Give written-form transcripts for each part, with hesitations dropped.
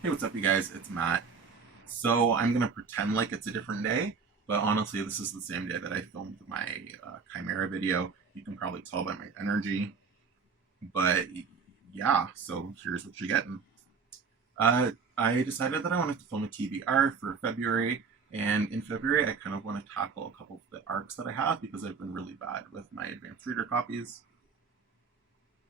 Hey, what's up, you guys? It's Matt. So I'm gonna pretend like it's a different day, but honestly, this is the same day that I filmed my Chimera video. You can probably tell by my energy, but yeah. So here's what you're getting. I decided that I wanted to film a TBR for February, and in February, I kind of want to tackle a couple of the arcs that I have because I've been really bad with my advanced reader copies.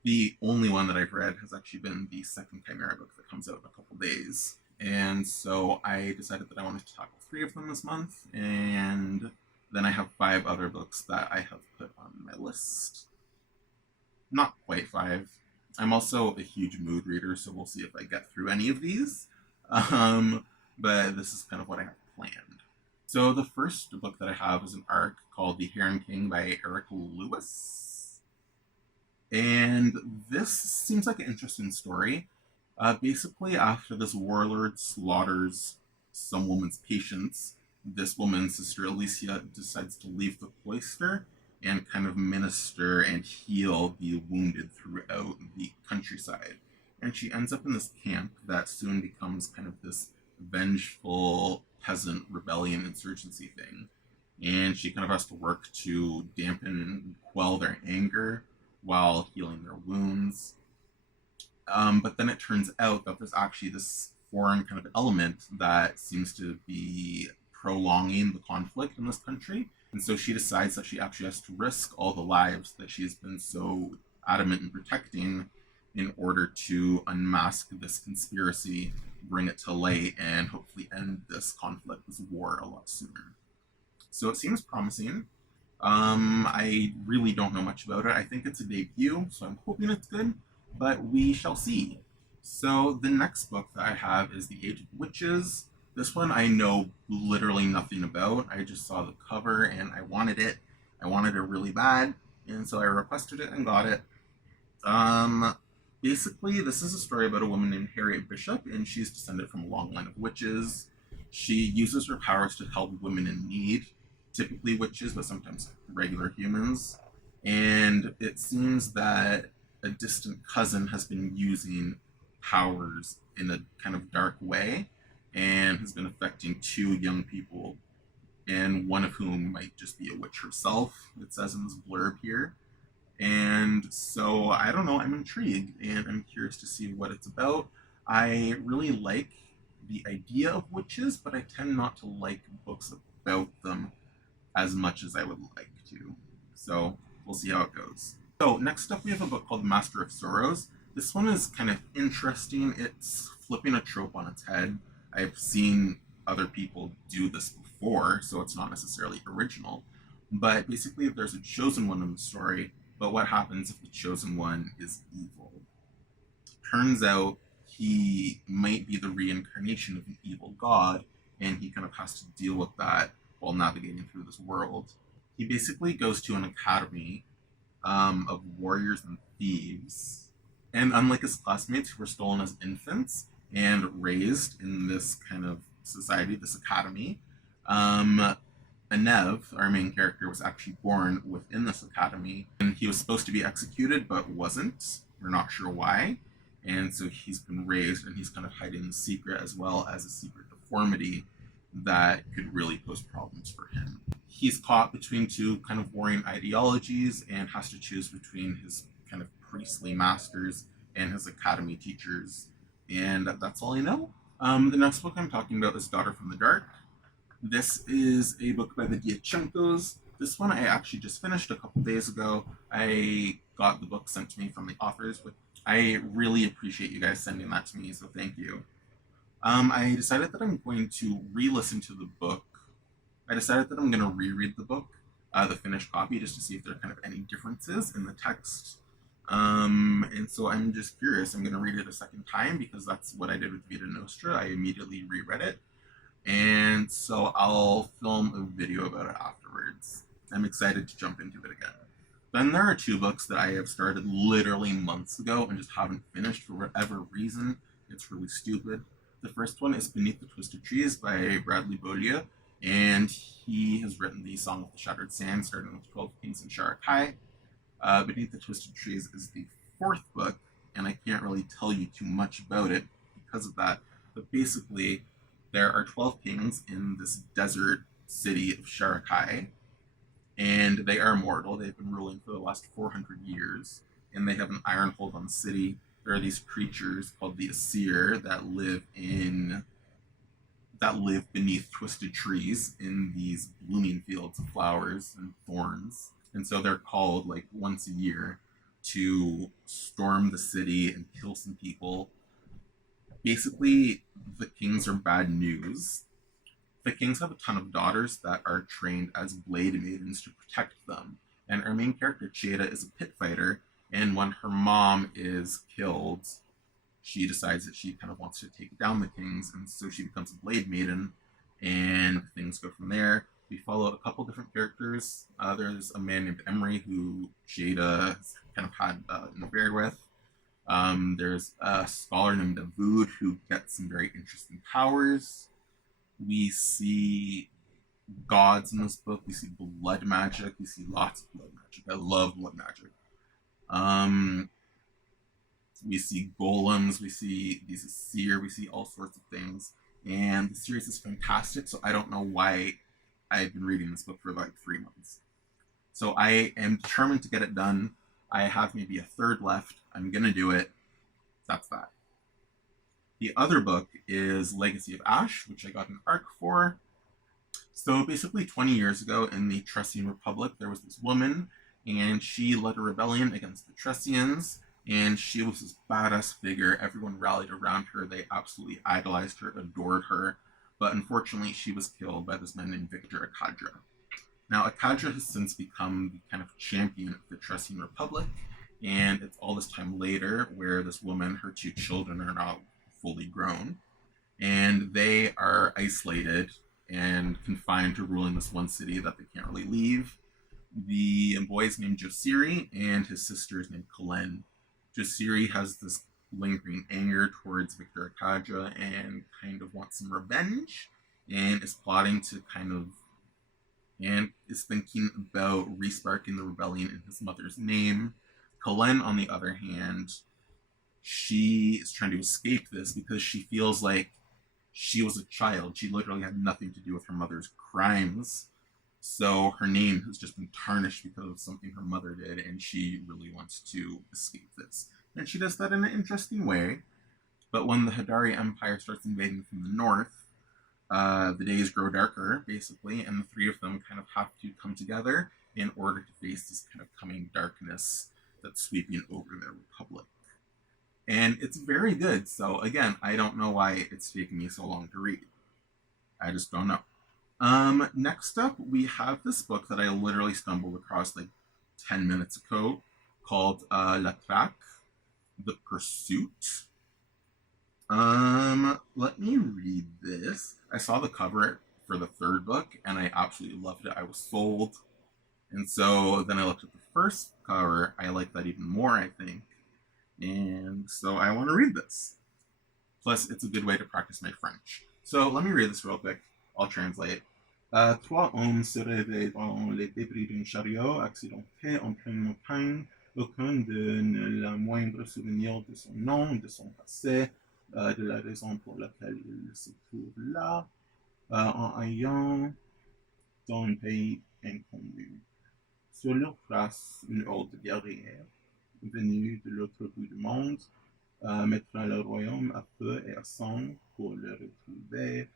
The only one that I've read has actually been the second Chimera book that comes out in a couple days. And so I decided that I wanted to tackle three of them this month, and then I have five other books that I have put on my list. Not quite five. I'm also a huge mood reader, so we'll see if I get through any of these. Um, but this is kind of what I have planned. So the first book that I have is an arc called The Harem King by Eric Lewis. And this seems like an interesting story. Basically, after this warlord slaughters some woman's patients, this woman, Sister Alicia, decides to leave the cloister and kind of minister and heal the wounded throughout the countryside. And she ends up in this camp that soon becomes kind of this vengeful peasant rebellion insurgency thing. And she kind of has to work to dampen and quell their anger while healing their wounds. But then it turns out that there's actually this foreign kind of element that seems to be prolonging the conflict in this country. And so she decides that she actually has to risk all the lives that she's been so adamant in protecting in order to unmask this conspiracy, bring it to light, and hopefully end this conflict, this war, a lot sooner. So it seems promising. I really don't know much about it. I think it's a debut, so I'm hoping it's good, but we shall see. So the next book that I have is The Age of Witches. This one I know literally nothing about. I just saw the cover and I wanted it. I wanted it really bad, and so I requested it and got it. Um, Basically, this is a story about a woman named Harriet Bishop, and she's descended from a long line of witches. She uses her powers to help women in need, typically witches, but sometimes regular humans. And it seems that a distant cousin has been using powers in a kind of dark way and has been affecting two young people, and one of whom might just be a witch herself, it says in this blurb here. And so I don't know, I'm intrigued and I'm curious to see what it's about. I really like the idea of witches, but I tend not to like books about them as much as I would like to. So we'll see how it goes. So next up we have a book called Master of Sorrows. This one is kind of interesting. It's flipping a trope on its head. I've seen other people do this before, so it's not necessarily original. But basically, there's a chosen one in the story, but what happens if the chosen one is evil? Turns out he might be the reincarnation of an evil god, and he kind of has to deal with that while navigating through this world. He basically goes to an academy of warriors and thieves, and unlike his classmates who were stolen as infants and raised in this kind of society, this academy, Anev, our main character, was actually born within this academy, and he was supposed to be executed but wasn't. We're not sure why. And so he's been raised and he's kind of hiding the secret as well as a secret deformity that could really pose problems for him. He's caught between two kind of warring ideologies and has to choose between his kind of priestly masters and his academy teachers. And that's all I know. The next book I'm talking about is Daughter from the Dark. This is a book by the Dyachenkos. This one I actually just finished a couple days ago. I got the book sent to me from the authors, but I really appreciate you guys sending that to me, so thank you. I decided that I'm going to re-listen to the book. I decided that I'm going to reread the book, the finished copy, just to see if there are kind of any differences in the text. And so I'm just curious. I'm going to read it a second time because that's what I did with Vita Nostra. I immediately reread it, and so I'll film a video about it afterwards. I'm excited to jump into it again. Then there are two books that I have started literally months ago and just haven't finished for whatever reason. It's really stupid. The first one is Beneath the Twisted Trees by Bradley Beaulieu, and he has written the Song of the Shattered Sand, starting with 12 Kings and Sharakai. Beneath the Twisted Trees is the fourth book, and I can't really tell you too much about it because of that. But basically, there are 12 kings in this desert city of Sharakai, and they are immortal. They've been ruling for the last 400 years, and they have an iron hold on the city. There are these creatures called the Asir that live beneath twisted trees in these blooming fields of flowers and thorns. And so they're called like once a year to storm the city and kill some people. Basically, the kings are bad news. The kings have a ton of daughters that are trained as blade maidens to protect them. And our main character, Cheda, is a pit fighter. And when her mom is killed, she decides that she kind of wants to take down the kings, and so she becomes a blade maiden, and things go from there. We follow a couple different characters. There's a man named Emery who Jada has kind of had an affair with. There's a scholar named Avood who gets some very interesting powers. We see gods in this book. We see blood magic. We see lots of blood magic. I love blood magic. Um, we see golems, we see these Asir, we see all sorts of things. And the series is fantastic, so I don't know why I've been reading this book for like 3 months. So I am determined to get it done. I have maybe a third left. I'm gonna do it. That's that. The other book is Legacy of Ash, which I got an arc for. So basically, 20 years ago in the Tressian Republic, there was this woman, and she led a rebellion against the Tressians, and she was this badass figure. Everyone rallied around her. They absolutely idolized her, adored her. But unfortunately, she was killed by this man named Victor Akadra. Now, Akadra has since become the kind of champion of the Tressian Republic, and it's all this time later where this woman, her 2 children are now fully grown, and they are isolated and confined to ruling this one city that they can't really leave. The boy is named Josiri, and his sister is named Kalen. Josiri has this lingering anger towards Victor Akadra and kind of wants some revenge, and is plotting to and is thinking about resparking the rebellion in his mother's name. Kalen, on the other hand, she is trying to escape this because she feels like she was a child. She literally had nothing to do with her mother's crimes. So her name has just been tarnished because of something her mother did, and she really wants to escape this. And she does that in an interesting way. But when the Hadari Empire starts invading from the north, the days grow darker, basically, and the three of them kind of have to come together in order to face this kind of coming darkness that's sweeping over their republic. And it's very good. So again, I don't know why it's taking me so long to read. I just don't know. Next up, we have this book that I literally stumbled across like 10 minutes ago called La Traque, The Pursuit. Let me read this. I saw the cover for the third book and I absolutely loved it. I was sold. And so then I looked at the first cover. I like that even more, I think. And so I want to read this. Plus, it's a good way to practice my French. So let me read this real quick. I'll translate. Trois hommes se réveillent dans les débris d'un chariot accidenté en pleine montagne. Aucun d'eux n'a le moindre souvenir de son nom, de son passé, de la raison pour laquelle il se trouve là, en ayant dans un pays inconnu. Sur leur trace, une horde guerrière, venue de l'autre bout du monde, mettra le royaume à feu et à sang pour le retrouver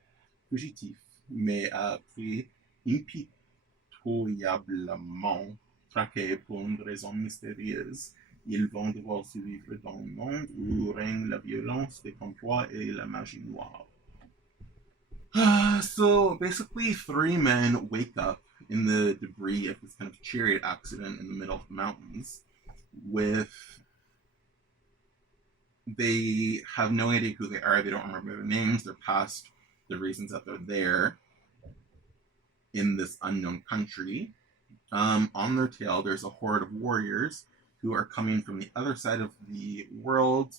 fugitif, mais à prix impitoyablement traqué pour une raison mystérieuse. Ils vont devoir survivre dans un monde où règne la violence, les complots et la magie noire. So basically, 3 men wake up in the debris of this kind of chariot accident in the middle of the mountains. They have no idea who they are. They don't remember their names, their past, the reasons that they're there in this unknown country. On their tail, there's a horde of warriors who are coming from the other side of the world,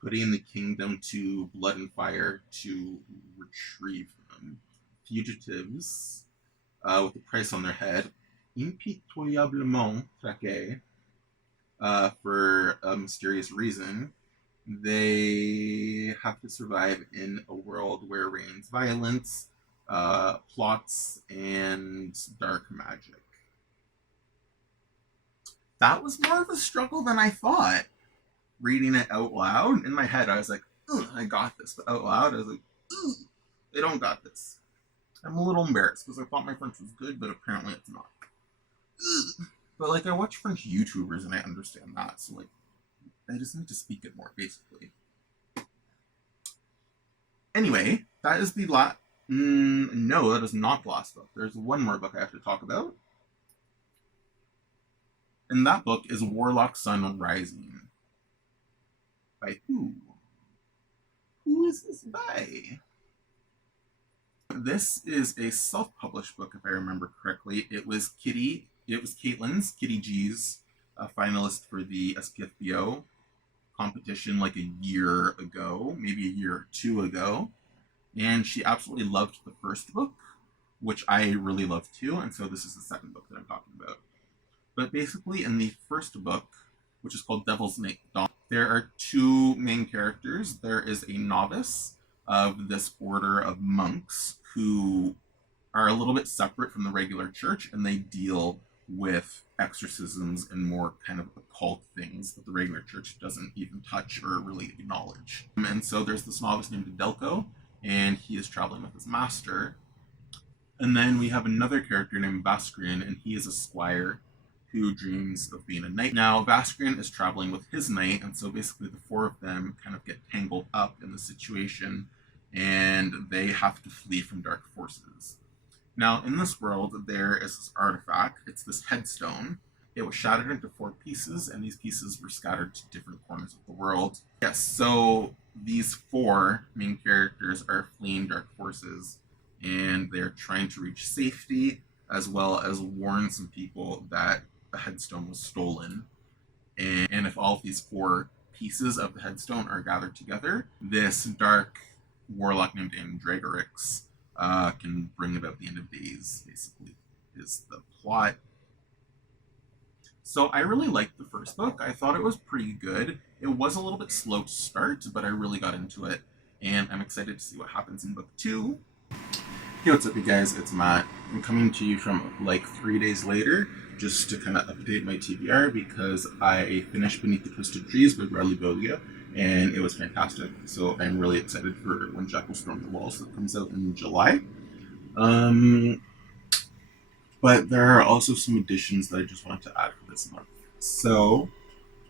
putting the kingdom to blood and fire to retrieve them. Fugitives, with a price on their head, impitoyablement traqués, for a mysterious reason, They have to survive in a world where reigns violence, plots, and dark magic. That was more of a struggle than I thought. Reading it out loud, in my head, I was like, I got this. But out loud, I was like, they don't got this. I'm a little embarrassed because I thought my French was good, but apparently it's not. But like, I watch French YouTubers and I understand that. So like, I just need to speak it more, basically. Anyway, that is the last. No, that is not the last book. There's one more book I have to talk about. And that book is Warlock Sun Rising. By who? Who is this by? This is a self-published book, if I remember correctly. It was Caitlin's, Kitty G's, finalist for the SPFBO competition like a year ago, maybe a year or two ago. And she absolutely loved the first book, which I really loved too. And so this is the second book that I'm talking about. But basically, in the first book, which is called Devil's Dawn, there are two main characters. There is a novice of this order of monks who are a little bit separate from the regular church, and they deal with exorcisms and more kind of occult things that the regular church doesn't even touch or really acknowledge. And so there's this novice named Delco, and he is traveling with his master. And then we have another character named Vascrian, and he is a squire who dreams of being a knight. Now, Vascrian is traveling with his knight, and so basically the four of them kind of get tangled up in the situation, and they have to flee from dark forces. Now, in this world, there is this artifact. It's this headstone. It was shattered into four pieces, and these pieces were scattered to different corners of the world. Yes, so these four main characters are fleeing dark forces, and they're trying to reach safety, as well as warn some people that the headstone was stolen. And if all of these four pieces of the headstone are gathered together, this dark warlock named Andragorix can bring about the end of days, basically, is the plot. So I really liked the first book. I thought it was pretty good. It was a little bit slow to start, but I really got into it, and I'm excited to see what happens in book 2. Hey, what's up, you guys? It's Matt. I'm coming to you from like 3 days later, just to kind of update my TBR because I finished Beneath the Twisted Trees by Bradley Beaulieu, and it was fantastic. So I'm really excited for When Jackals Storm the Walls that comes out in July. But there are also some additions that I just wanted to add for this month. So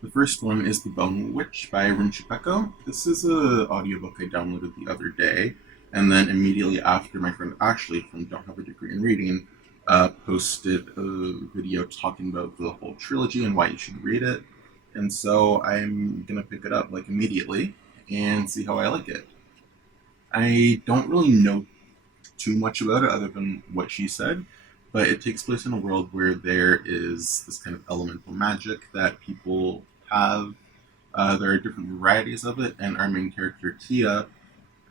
the first one is The Bone Witch by Rinchipeko. This is an audiobook I downloaded the other day, and then immediately after, my friend Ashley from Don't Have a Degree in Reading posted a video talking about the whole trilogy and why you should read it. And so I'm going to pick it up like immediately and see how I like it. I don't really know too much about it other than what she said, but it takes place in a world where there is this kind of elemental magic that people have. There are different varieties of it, and our main character, Tia,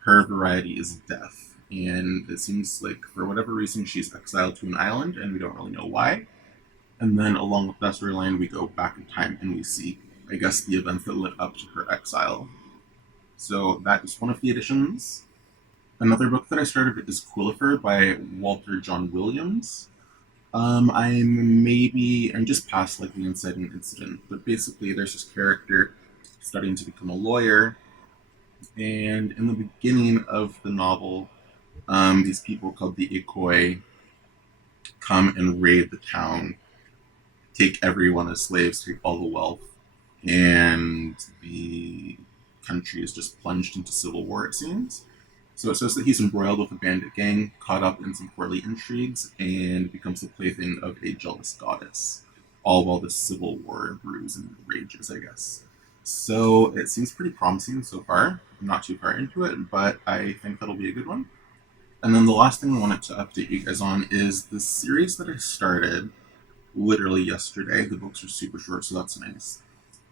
her variety is death. And it seems like, for whatever reason, she's exiled to an island, and we don't really know why. And then, along with that storyline, we go back in time and we see, I guess, the events that led up to her exile. So that is one of the editions. Another book that I started is Quillifer by Walter John Williams. I'm just past like the inciting incident, but basically there's this character studying to become a lawyer, and in the beginning of the novel, these people called the Ikoi come and raid the town, take everyone as slaves, take all the wealth, and the country is just plunged into civil war, it seems. So it says that he's embroiled with a bandit gang, caught up in some courtly intrigues, and becomes the plaything of a jealous goddess. All while the civil war brews and rages, I guess. So it seems pretty promising so far. I'm not too far into it, but I think that'll be a good one. And then the last thing I wanted to update you guys on is the series that I started literally yesterday. The books are super short, so that's nice.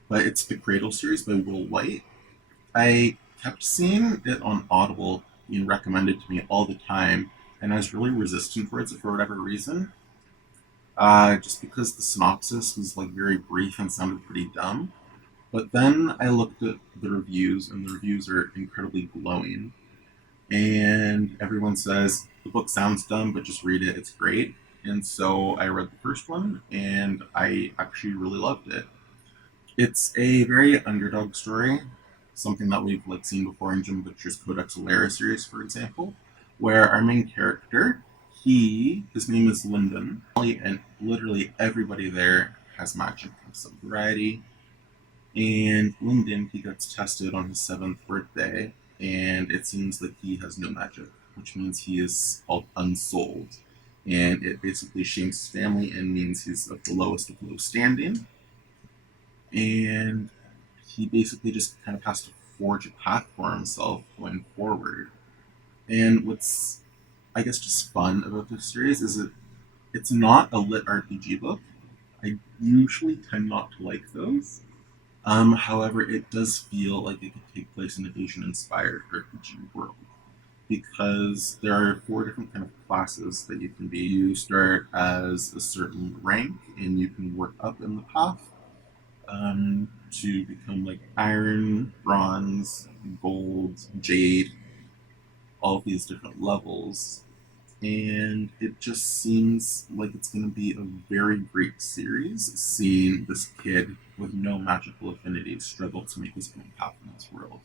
But it's the Cradles series by Will White. I kept seeing it on Audible being recommended to me all the time, and I was really resistant towards it for whatever reason. Just because the synopsis was like very brief and sounded pretty dumb. But then I looked at the reviews, and the reviews are incredibly glowing. And everyone says the book sounds dumb, but just read it; it's great. And so I read the first one, and I actually really loved it. It's a very underdog story, something that we've seen before in Jim Butcher's Codex Alera series, for example, where our main character, his name is Lyndon, and literally everybody there has magic of some variety. And Lyndon, he gets tested on his 7th birthday, and it seems that he has no magic, which means he is called unsold. And it basically shames his family and means he's of the lowest of low standing. And he basically just kind of has to forge a path for himself going forward. And what's, I guess, just fun about this series is it's not a lit RPG book. I usually tend not to like those. However, it does feel like it could take place in an Asian-inspired RPG world because there are 4 different kind of classes that you can be. You start as a certain rank, and you can work up in the path to become iron, bronze, gold, jade, all of these different levels. And it just seems like it's going to be a very great series, seeing this kid with no magical affinities struggle to make his own path in this world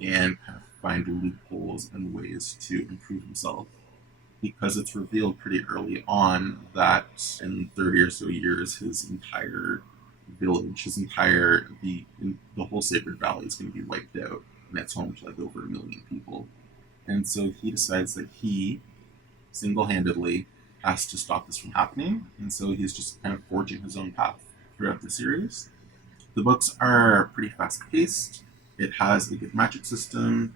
and kind of find loopholes and ways to improve himself. Because it's revealed pretty early on that in 30 or so years, his entire village, the whole Sacred Valley is going to be wiped out, and it's home to over 1 million people. And so he decides that he single-handedly has to stop this from happening, and so he's just kind of forging his own path throughout the series. The books are pretty fast-paced. It has a good magic system.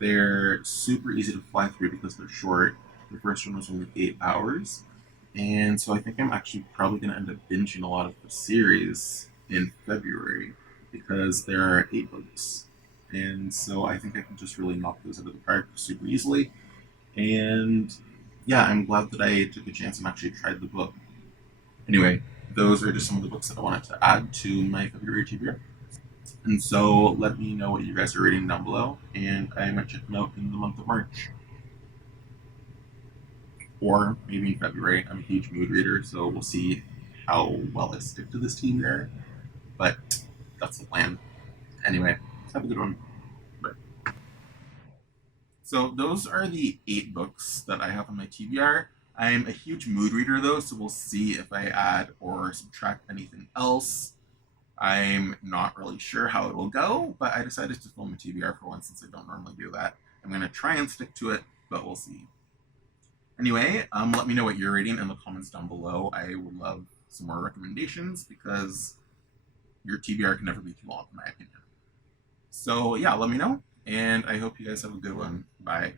They're super easy to fly through because they're short. The first one was only 8 hours, and so I think I'm actually probably going to end up binging a lot of the series in February because there are 8 books. And so I think I can just really knock those out of the park super easily. And yeah, I'm glad that I took a chance and actually tried the book. Anyway, those are just some of the books that I wanted to add to my February TBR. And so let me know what you guys are reading down below, and I might check them out in the month of March. Or maybe in February. I'm a huge mood reader, so we'll see how well I stick to this team there. But that's the plan. Anyway, have a good one. Bye. So those are the 8 books that I have on my TBR. I'm a huge mood reader though, so we'll see if I add or subtract anything else. I'm not really sure how it will go, but I decided to film a TBR for once since I don't normally do that. I'm going to try and stick to it, but we'll see. Anyway, let me know what you're reading in the comments down below. I would love some more recommendations because your TBR can never be too long, in my opinion. So yeah, let me know, and I hope you guys have a good one. Bye.